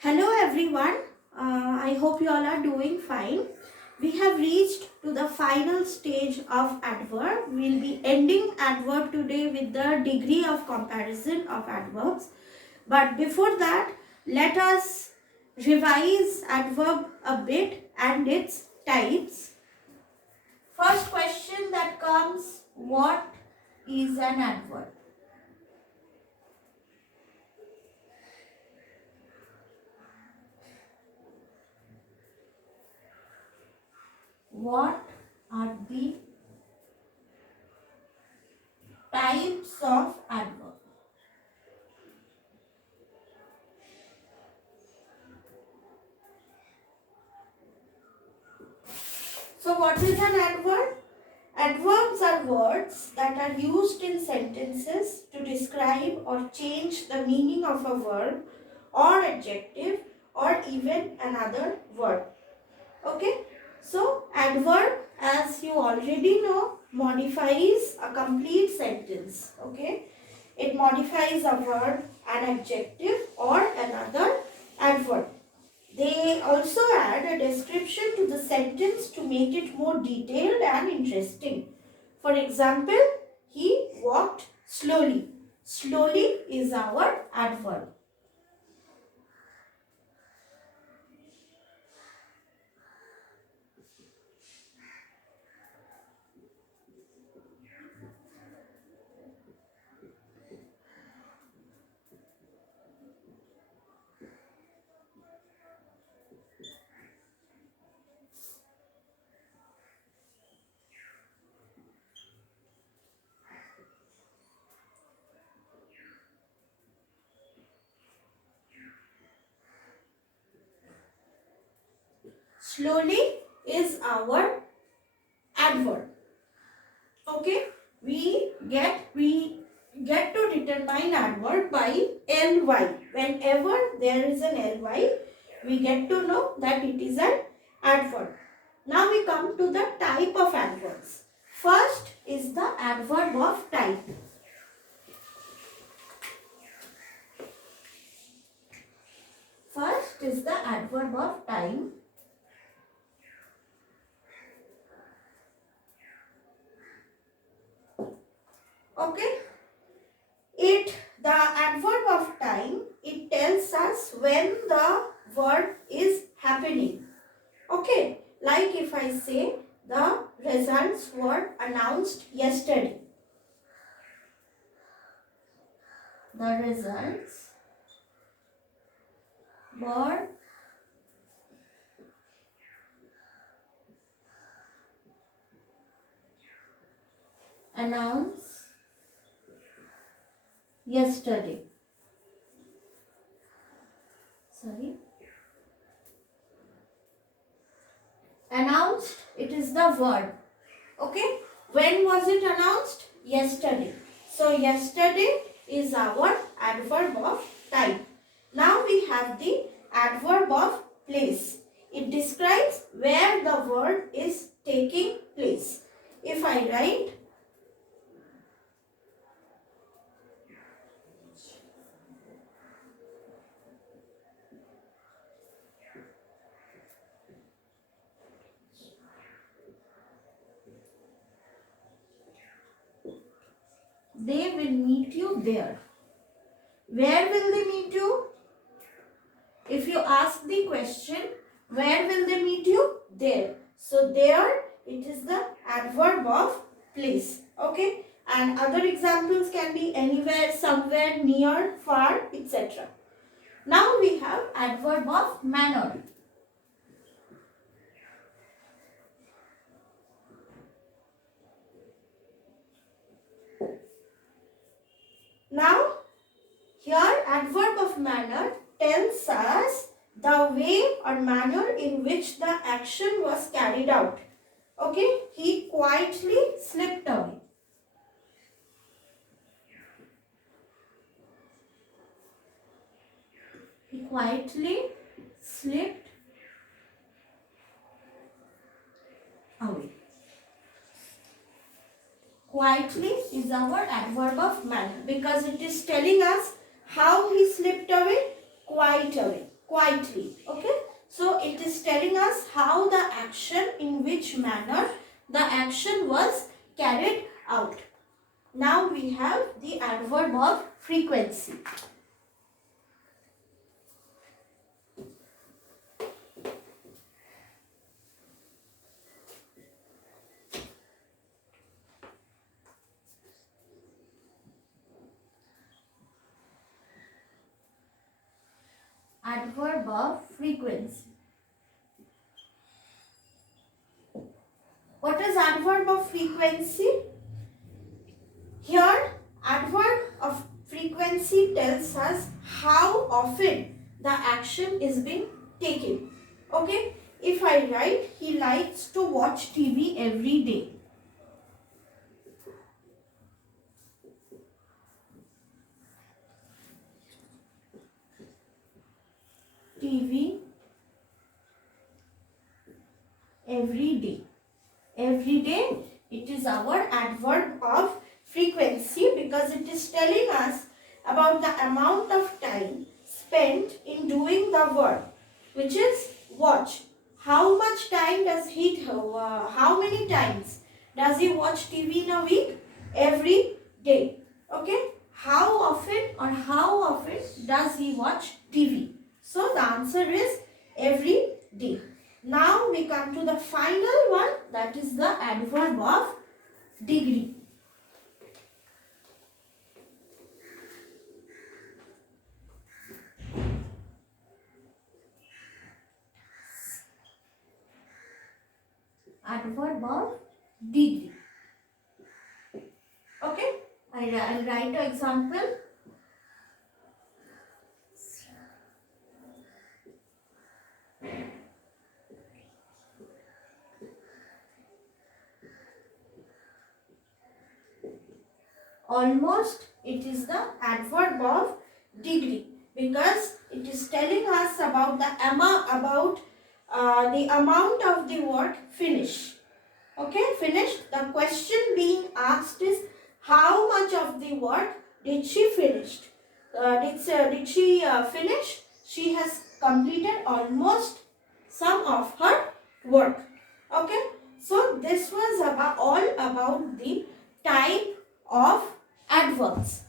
Hello everyone, I hope you all are doing fine. We have reached to the final stage of adverb. We will be ending adverb today with the degree of comparison of adverbs. But before that, let us revise adverb a bit and its types. First question that comes, what is an adverb? What are the types of adverb? So what is an adverb? Adverbs are words that are used in sentences to describe or change the meaning of a verb or adjective or even another word. Okay, so adverb, as you already know, modifies a complete sentence. Okay, it modifies a verb, an adjective or another adverb. They also add a description to the sentence to make it more detailed and interesting. For example, he walked slowly. Slowly is our adverb. Slowly is our adverb. Okay, we get to determine adverb by ly. Whenever there is an ly, we get to know that it is an adverb. Now we come to the type of adverbs. First is the adverb of type. First is the adverb of time. Okay. The adverb of time, it tells us when the verb is happening. Okay. Like if I say the results were announced yesterday. The results were announced yesterday. Sorry. Announced, it is the verb. Okay. When was it announced? Yesterday. So yesterday is our adverb of time. Now we have the adverb of place. It describes where the verb is taking place. If I write they will meet you there. Where will they meet you? If you ask the question, where will they meet you? There. So there, it is the adverb of place. Okay. And other examples can be anywhere, somewhere, near, far, etc. Now we have adverb of manner. Now, here adverb of manner tells us the way or manner in which the action was carried out. Okay, he quietly slipped away. He quietly slipped away. Quietly is our adverb of manner because it is telling us how he slipped away, quite away. quietly. Okay, so it is telling us how the action, in which manner the action was carried out. Now we have the adverb of frequency. Adverb of frequency. What is adverb of frequency? Here, adverb of frequency tells us how often the action is being taken. Okay, if I write, he likes to watch TV every day. TV every day. Every day, it is our adverb of frequency because it is telling us about the amount of time spent in doing the work, which is watch. How much time does he, how many times does he watch TV in a week? Every day. Okay. How often does he watch TV? So the answer is every day. Now we come to the final one, that is the adverb of degree. Adverb of degree. Okay, I'll write an example. Almost, it is the adverb of degree because it is telling us about the amount of the work finished. Okay, finished. The question being asked is how much of the work did she finish? Did she finish? She has completed almost some of her work. Okay, so this was all about the type of adverbs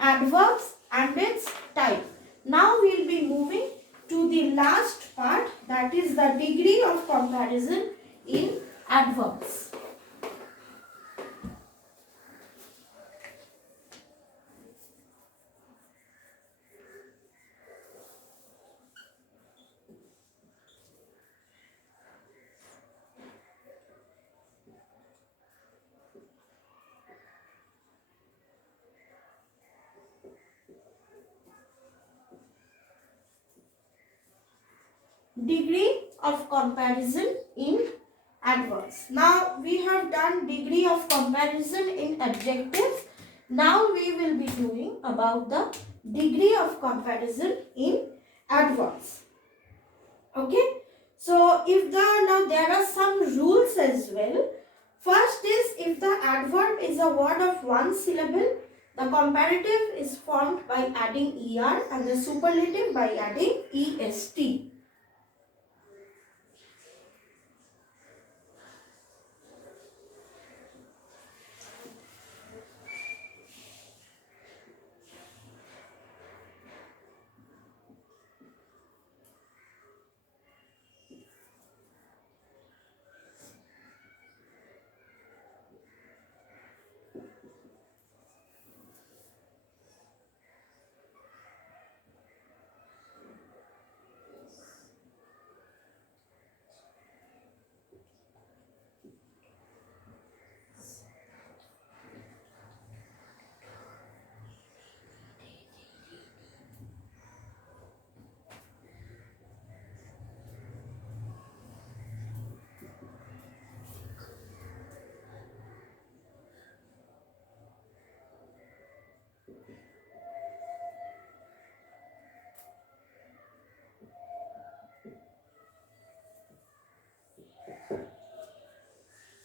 and its type. Now we will be moving to the last part, that is the degree of comparison in adverbs. Degree of comparison in adverbs. Now we have done degree of comparison in adjectives. Now we will be doing about the degree of comparison in adverbs. Okay. So now there are some rules as well. First is, if the adverb is a word of one syllable, the comparative is formed by adding er and the superlative by adding est.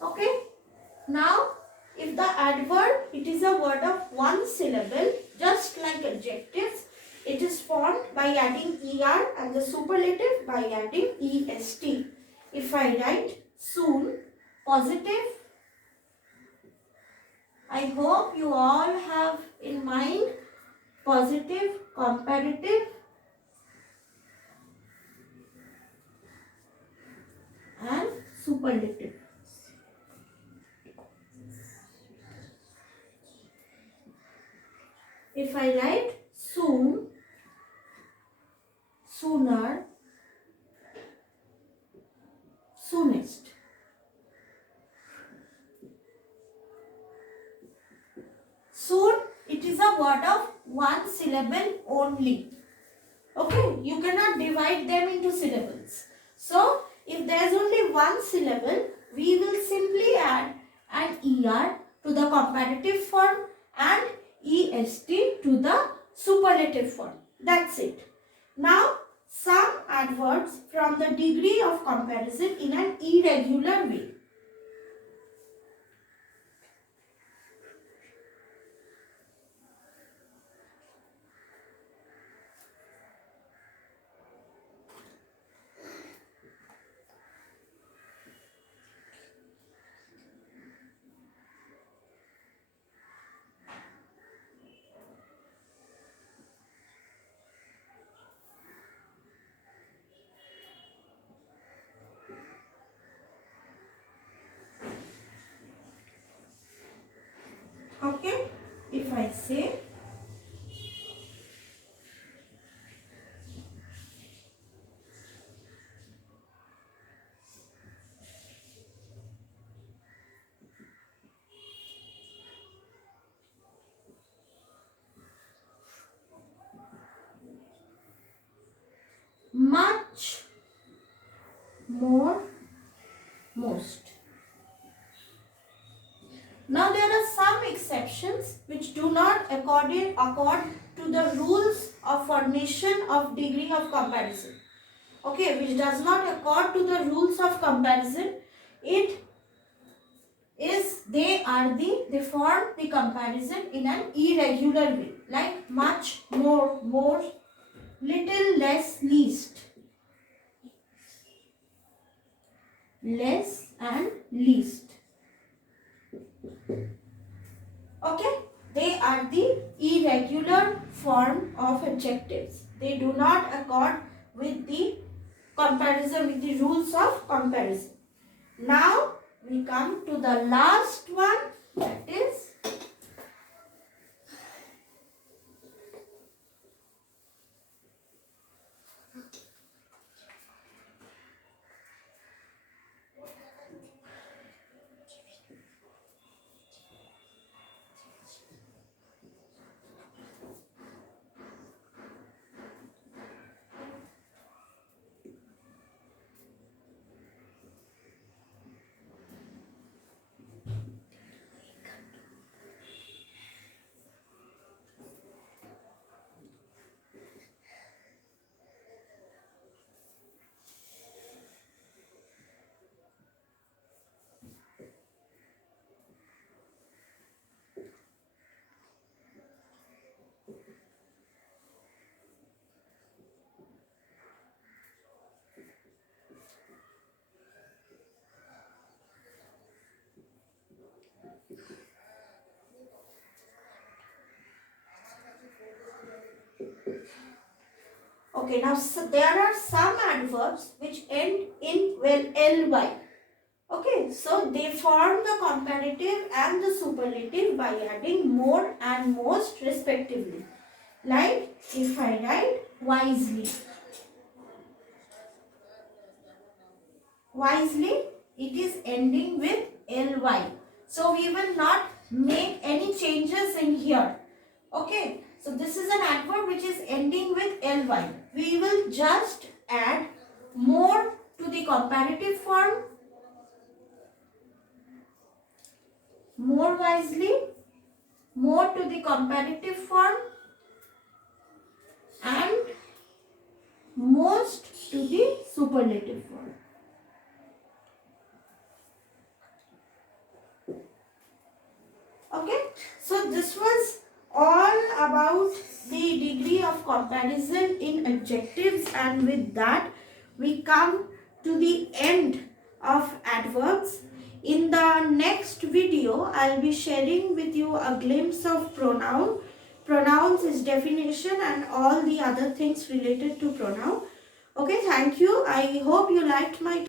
Okay. Now, if the adverb, it is a word of one syllable, just like adjectives, It is formed by adding er and the superlative by adding est. If I write soon, positive, I hope you all have in mind positive, comparative and superlative. If I write soon, sooner, soonest. Soon, it is a word of one syllable only. Okay, you cannot divide them into syllables. So, if there is only one syllable, we will simply add an er to the comparative form and est to the superlative form. That's it. Now, some adverbs from the degree of comparison in an irregular way. Okay, if I say much, more, most. Now there are some exceptions which do not accord to the rules of formation of degree of comparison. Okay, which does not accord to the rules of comparison. They form the comparison in an irregular way, like much, more, little, less, least. Less and least. Okay, they are the irregular form of adjectives. They do not accord with the comparison, with the rules of comparison. Now we come to the last one, that is okay. Now so there are some adverbs which end in ly. Okay, so they form the comparative and the superlative by adding more and most respectively. Like if I write wisely. Wisely, it is ending with ly. So we will not make any changes in here. Okay, so this is an adverb which is ending with ly. We will just add more to the comparative form. More wisely, more to the comparative form, and most to the superlative form. Okay, so this was all about the degree of comparison in adjectives, and with that we come to the end of adverbs. In the next video, I'll be sharing with you a glimpse of pronouns, its definition, and all the other things related to pronoun. Okay, thank you. I hope you liked my